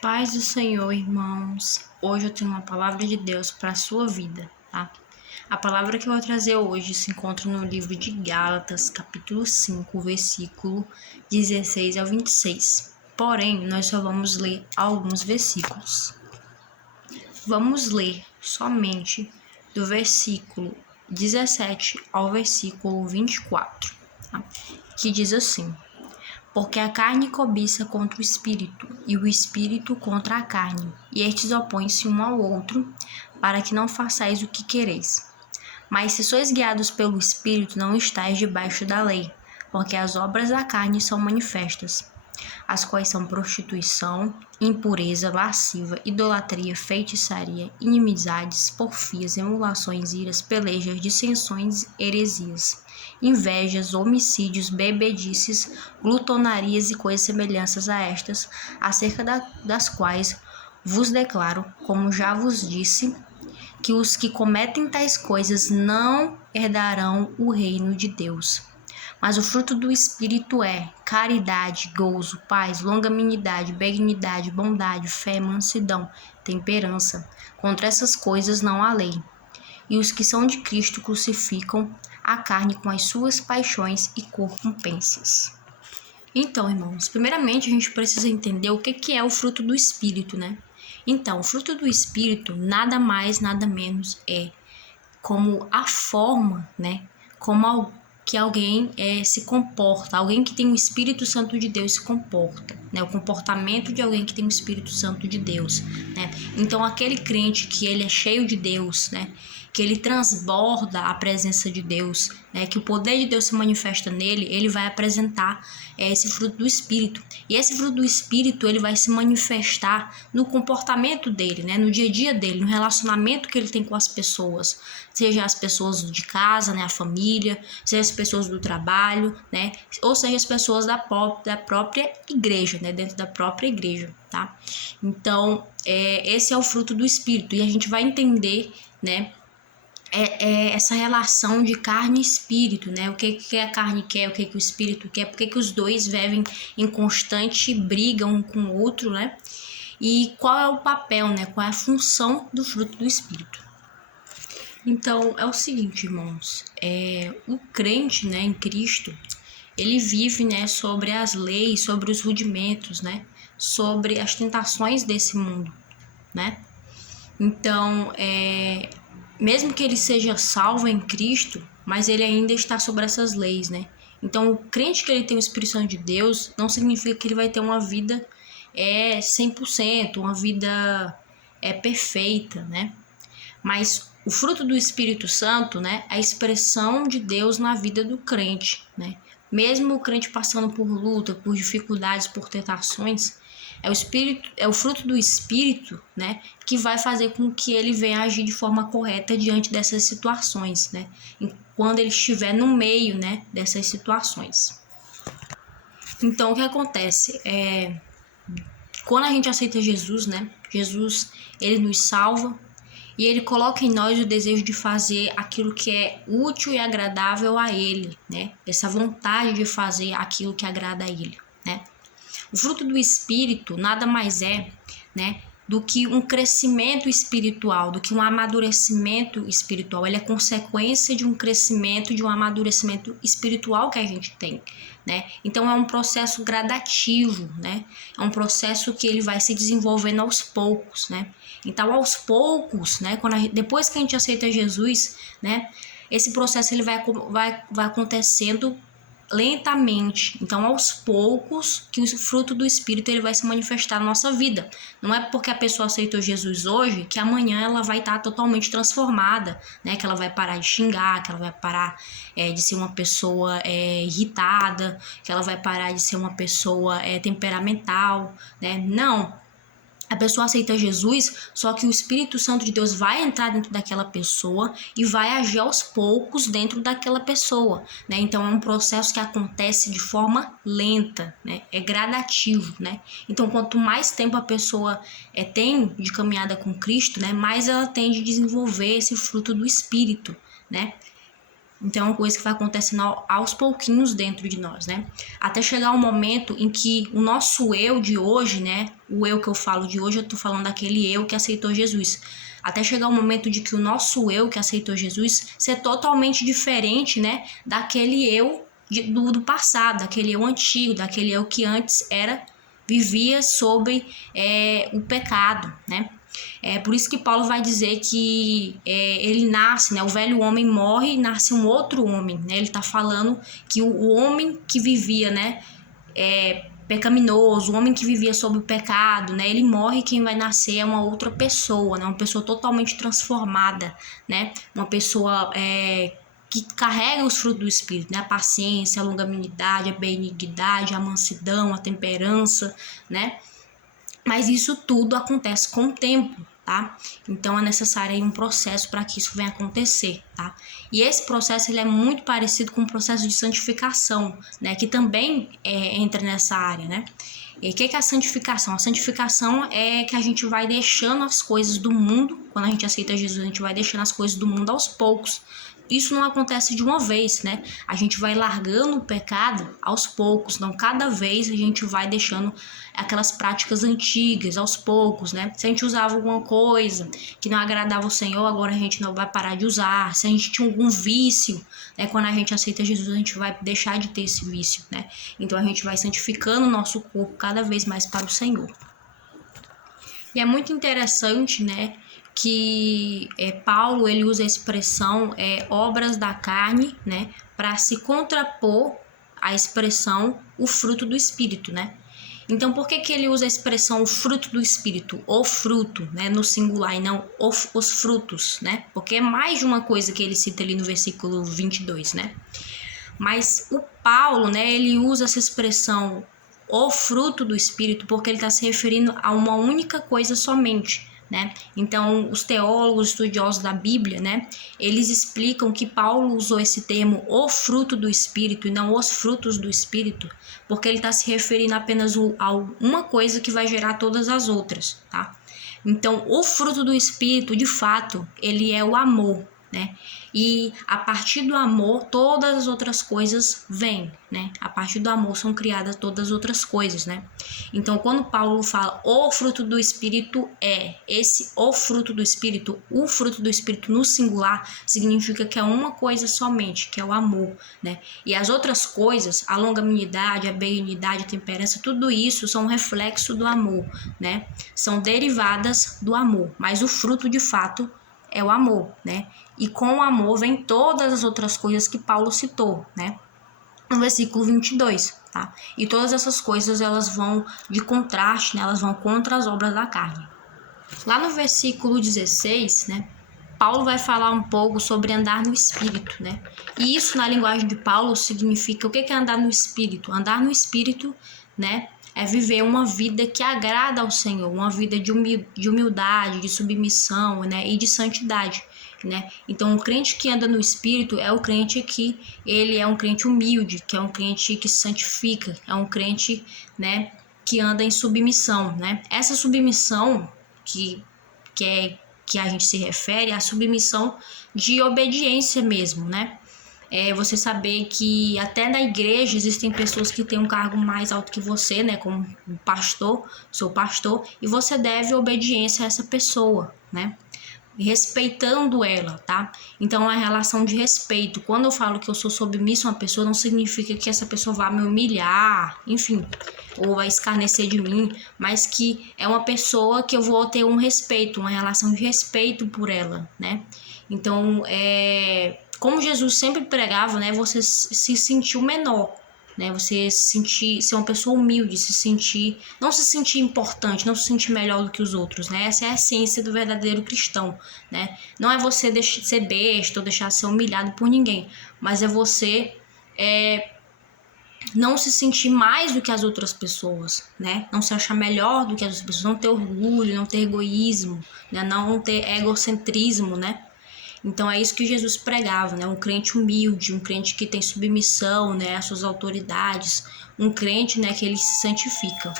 Paz do Senhor, irmãos. Hoje eu tenho uma palavra de Deus para a sua vida, tá? A palavra que eu vou trazer hoje se encontra no livro de Gálatas, capítulo 5, versículo 16 ao 26. Porém, nós só vamos ler alguns versículos. Vamos ler somente do versículo 17 ao versículo 24, tá? Que diz assim: Porque a carne cobiça contra o espírito, e o espírito contra a carne, e estes opõem-se um ao outro, para que não façais o que quereis. Mas se sois guiados pelo espírito, não estáis debaixo da lei, porque as obras da carne são manifestas, as quais são prostituição, impureza, lasciva, idolatria, feitiçaria, inimizades, porfias, emulações, iras, pelejas, dissensões, heresias, invejas, homicídios, bebedices, glutonarias e coisas semelhantes a estas, acerca das quais vos declaro, como já vos disse, que os que cometem tais coisas não herdarão o reino de Deus. Mas o fruto do Espírito é caridade, gozo, paz, longanimidade, benignidade, bondade, fé, mansidão, temperança. Contra essas coisas não há lei. E os que são de Cristo crucificam a carne com as suas paixões e concupiscências. Então, irmãos, primeiramente a gente precisa entender o que é o fruto do Espírito, né? Então, o fruto do Espírito nada mais, nada menos é como a forma, né? Como que alguém se comporta, alguém que tem o Espírito Santo de Deus se comporta, né? O comportamento de alguém que tem o Espírito Santo de Deus, né? Então, aquele crente que ele é cheio de Deus, né? Que ele transborda a presença de Deus, né? Que o poder de Deus se manifesta nele, ele vai apresentar esse fruto do Espírito. E esse fruto do Espírito, ele vai se manifestar no comportamento dele, né? No dia a dia dele, no relacionamento que ele tem com as pessoas, seja as pessoas de casa, né? A família, seja as pessoas do trabalho, né? Ou seja as pessoas da própria igreja, né? Dentro da própria igreja, tá? Então, esse é o fruto do Espírito. E a gente vai entender, né? Essa relação de carne e espírito, né? O que a carne quer, o que o espírito quer, por que os dois vivem em constante briga um com o outro, né? E qual é o papel, né? Qual é a função do fruto do espírito? Então, é o seguinte, irmãos, o crente, né, em Cristo, ele vive, né, sobre as leis, sobre os rudimentos, né? Sobre as tentações desse mundo, né? Então, mesmo que ele seja salvo em Cristo, mas ele ainda está sobre essas leis, né? Então, o crente que ele tem o Espírito Santo de Deus não significa que ele vai ter uma vida 100%, uma vida perfeita, né? Mas o fruto do Espírito Santo, né, a expressão de Deus na vida do crente, né? Mesmo o crente passando por luta, por dificuldades, por tentações, é o fruto do Espírito, né, que vai fazer com que ele venha agir de forma correta diante dessas situações, né? Quando ele estiver no meio, né, dessas situações. Então, o que acontece? Quando a gente aceita Jesus, né, Jesus, ele nos salva e ele coloca em nós o desejo de fazer aquilo que é útil e agradável a ele, né? Essa vontade de fazer aquilo que agrada a ele, né? O fruto do Espírito nada mais é, né, do que um crescimento espiritual, do que um amadurecimento espiritual. Ele é consequência de um crescimento, de um amadurecimento espiritual que a gente tem, né? Então é um processo gradativo, né? É um processo que ele vai se desenvolvendo aos poucos, né? Então aos poucos, né, depois que a gente aceita Jesus, né, esse processo ele vai acontecendo lentamente. Então, aos poucos, que o fruto do Espírito ele vai se manifestar na nossa vida. Não é porque a pessoa aceitou Jesus hoje que amanhã ela vai estar totalmente transformada, né? Que ela vai parar de xingar, que ela vai parar de ser uma pessoa irritada, que ela vai parar de ser uma pessoa temperamental, né? Não. A pessoa aceita Jesus, só que o Espírito Santo de Deus vai entrar dentro daquela pessoa e vai agir aos poucos dentro daquela pessoa, né? Então é um processo que acontece de forma lenta, né? É gradativo, né? Então quanto mais tempo a pessoa tem de caminhada com Cristo, né? Mais ela tem de desenvolver esse fruto do Espírito, né? Então é uma coisa que vai acontecendo aos pouquinhos dentro de nós, né? Até chegar um momento em que o nosso eu de hoje, né? O eu que eu falo de hoje, eu tô falando daquele eu que aceitou Jesus. Até chegar o momento de que o nosso eu que aceitou Jesus ser totalmente diferente, né? Daquele eu do passado, daquele eu antigo, daquele eu que antes vivia sobre o pecado, né? É por isso que Paulo vai dizer que ele nasce, né? O velho homem morre e nasce um outro homem, né? Ele está falando que o homem que vivia, né? Pecaminoso, o homem que vivia sob o pecado, né? Ele morre e quem vai nascer é uma outra pessoa, né? Uma pessoa totalmente transformada, né? Uma pessoa que carrega os frutos do Espírito, né? A paciência, a longanimidade, a benignidade, a mansidão, a temperança, né? Mas isso tudo acontece com o tempo, tá? Então é necessário aí um processo para que isso venha acontecer, tá? E esse processo ele é muito parecido com o processo de santificação, né? Que também entra nessa área, né? E o que é a santificação? A santificação é que a gente vai deixando as coisas do mundo, quando a gente aceita Jesus, a gente vai deixando as coisas do mundo aos poucos. Isso não acontece de uma vez, né? A gente vai largando o pecado aos poucos, não cada vez a gente vai deixando aquelas práticas antigas aos poucos, né? Se a gente usava alguma coisa que não agradava o Senhor, agora a gente não vai parar de usar. Se a gente tinha algum vício, né? Quando a gente aceita Jesus, a gente vai deixar de ter esse vício, né? Então a gente vai santificando o nosso corpo cada vez mais para o Senhor. E é muito interessante, né? Que Paulo ele usa a expressão obras da carne, né, para se contrapor à expressão o fruto do Espírito, né? Então, por que ele usa a expressão o fruto do Espírito, o fruto, né, no singular e não os frutos, né? Porque é mais de uma coisa que ele cita ali no versículo 22, né? Mas o Paulo, né, ele usa essa expressão o fruto do Espírito porque ele está se referindo a uma única coisa somente, né? Então, os teólogos estudiosos da Bíblia, né, eles explicam que Paulo usou esse termo o fruto do Espírito e não os frutos do Espírito, porque ele está se referindo apenas a uma coisa que vai gerar todas as outras, tá? Então, o fruto do Espírito, de fato, ele é o amor, né? E a partir do amor, todas as outras coisas vêm, né? A partir do amor são criadas todas as outras coisas, né? Então, quando Paulo fala o fruto do Espírito o fruto do Espírito, o fruto do Espírito no singular, significa que é uma coisa somente, que é o amor, né? E as outras coisas, a longanimidade, a benignidade, a temperança, tudo isso são um reflexo do amor, né? São derivadas do amor, mas o fruto, de fato, é o amor, né? E com o amor vem todas as outras coisas que Paulo citou, né? No versículo 22, tá? E todas essas coisas, elas vão de contraste, né? Elas vão contra as obras da carne. Lá no versículo 16, né? Paulo vai falar um pouco sobre andar no Espírito, né? E isso, na linguagem de Paulo, significa... O que é andar no Espírito? Andar no Espírito, né? É viver uma vida que agrada ao Senhor, uma vida de humildade, de submissão, né? E de santidade, né? Então, o crente que anda no Espírito é o crente que ele é um crente humilde, que é um crente que se santifica, é um crente, né, que anda em submissão, né? Essa submissão que a gente se refere à submissão de obediência mesmo, né? Você saber que até na igreja existem pessoas que têm um cargo mais alto que você, né? Como pastor, sou pastor, e você deve obediência a essa pessoa, né? Respeitando ela, tá? Então, é uma relação de respeito. Quando eu falo que eu sou submisso a uma pessoa, não significa que essa pessoa vá me humilhar, enfim, ou vai escarnecer de mim, mas que é uma pessoa que eu vou ter um respeito, uma relação de respeito por ela, né? Então, como Jesus sempre pregava, né? Você se sentir o menor, né? Você ser uma pessoa humilde, não se sentir importante, não se sentir melhor do que os outros, né? Essa é a essência do verdadeiro cristão, né? Não é você deixar de ser besta ou deixar de ser humilhado por ninguém, mas é você não se sentir mais do que as outras pessoas, né? Não se achar melhor do que as outras pessoas, não ter orgulho, não ter egoísmo, né? Não ter egocentrismo, né? Então é isso que Jesus pregava, né? Um crente humilde, um crente que tem submissão, né, às suas autoridades, um crente, né, que ele se santifica.